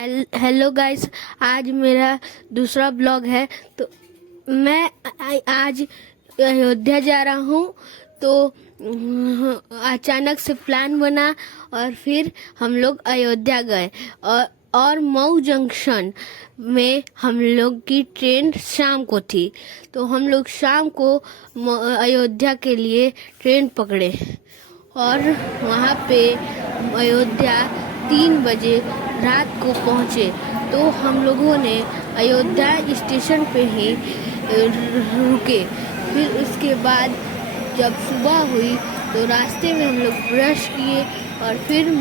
Hello guys, आज मेरा दूसरा ब्लॉग है। तो मैं आज अयोध्या जा रहा हूँ। तो अचानक से प्लान बना और फिर हम लोग अयोध्या गए। और मऊ जंक्शन में हम लोग की ट्रेन शाम को थी। तो हम लोग शाम को अयोध्या के लिए ट्रेन पकड़े और वहाँ पे अयोध्या 3 बजे रात को पहुँचे। तो हम लोगों ने अयोध्या स्टेशन पे ही रुके। फिर उसके बाद जब सुबह हुई तो रास्ते में हम लोग ब्रश किए और फिर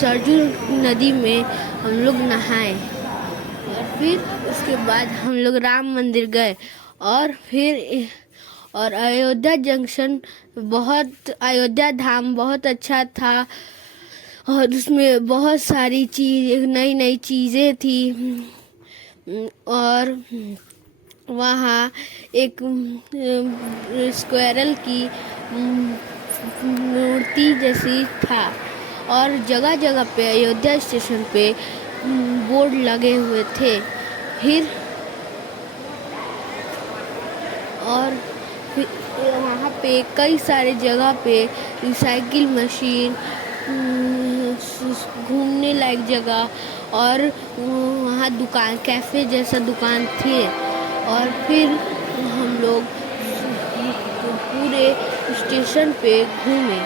सरजू नदी में हम लोग नहाए। और फिर उसके बाद हम लोग राम मंदिर गए। और अयोध्या जंक्शन अयोध्या धाम बहुत अच्छा था। और उसमें बहुत सारी नई नई चीज़ें थी। और वहाँ एक स्क्वायरल की मूर्ति जैसी था। और जगह जगह पे अयोध्या स्टेशन पे बोर्ड लगे हुए थे। फिर वहाँ पे कई सारे जगह पे साइकिल मशीन, घूमने लायक जगह और वहाँ दुकान, कैफ़े जैसा दुकान थे। और फिर हम लोग पूरे स्टेशन पे घूमे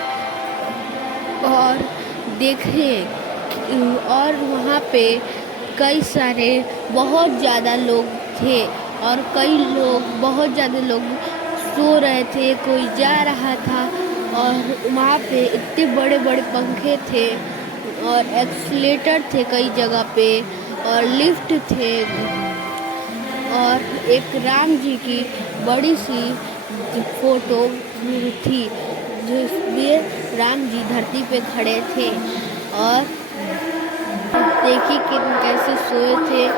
और देखे। और वहाँ पे कई सारे बहुत ज़्यादा लोग थे और बहुत ज़्यादा लोग सो रहे थे, कोई जा रहा था। और वहाँ पे इतने बड़े बड़े पंखे थे और एक्सीलेटर थे कई जगह पे और लिफ्ट थे। और एक राम जी की बड़ी सी फोटो थी जिसमें राम जी धरती पे खड़े थे। और देखिए कि कैसे सोए थे।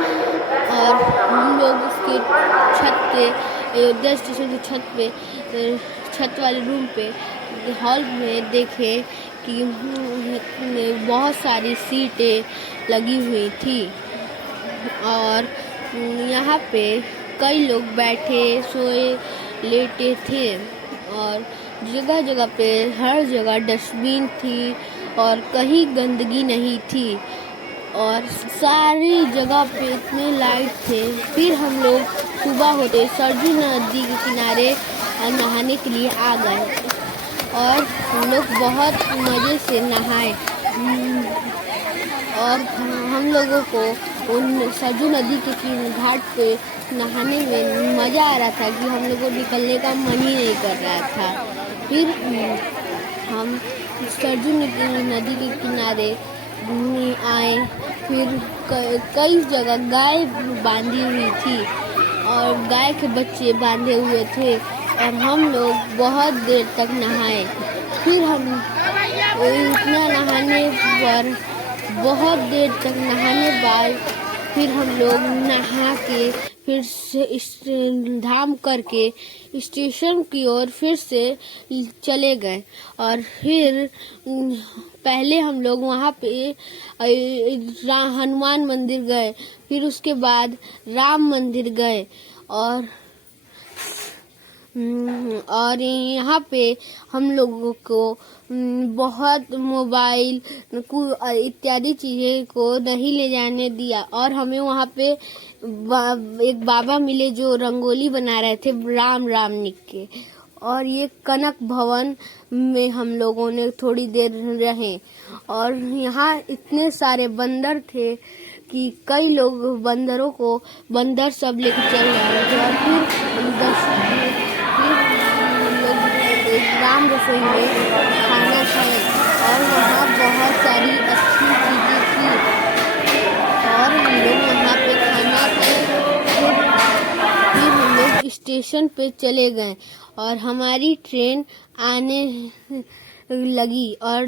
और हम लोग उसके छत पे, अयोध्या स्टेशन की छत वाले रूम पे, हॉल में देखे कि बहुत सारी सीटें लगी हुई थी। और यहाँ पे कई लोग बैठे, सोए, लेटे थे। और जगह जगह पे हर जगह डस्टबिन थी और कहीं गंदगी नहीं थी। और सारी जगह पे इतने लाइट थे। फिर हम लोग सुबह होते सरजू नदी के किनारे नहाने के लिए आ गए और हम लोग बहुत मज़े से नहाए। और हम लोगों को उन सरजू नदी के घाट पे नहाने में मज़ा आ रहा था कि हम लोग को निकलने का मन ही नहीं कर रहा था। फिर हम सरजू नदी के किनारे आए। फिर कई जगह गाय बांधी हुई थी और गाय के बच्चे बांधे हुए थे और हम लोग बहुत देर तक नहाए। फिर हम इतना नहाने पर बहुत देर तक नहाने बाद फिर हम लोग नहा के फिर से धाम करके स्टेशन की ओर फिर से चले गए। और फिर पहले हम लोग वहाँ पे हनुमान मंदिर गए, फिर उसके बाद राम मंदिर गए। और यहाँ पे हम लोगों को बहुत मोबाइल इत्यादि चीज़ें को नहीं ले जाने दिया। और हमें वहाँ पे एक बाबा मिले जो रंगोली बना रहे थे राम राम लिख के। और ये कनक भवन में हम लोगों ने थोड़ी देर रहे। और यहाँ इतने सारे बंदर थे कि कई लोग बंदर सब लेके चल रहे थे। और फिर हम लोग राम रसोई में खाना खाए और वहाँ बहुत सारी अच्छी चीज़ें थी और हम लोग वहाँ पे खाना खाए। फिर हम लोग स्टेशन पे चले गए और हमारी ट्रेन आने लगी। और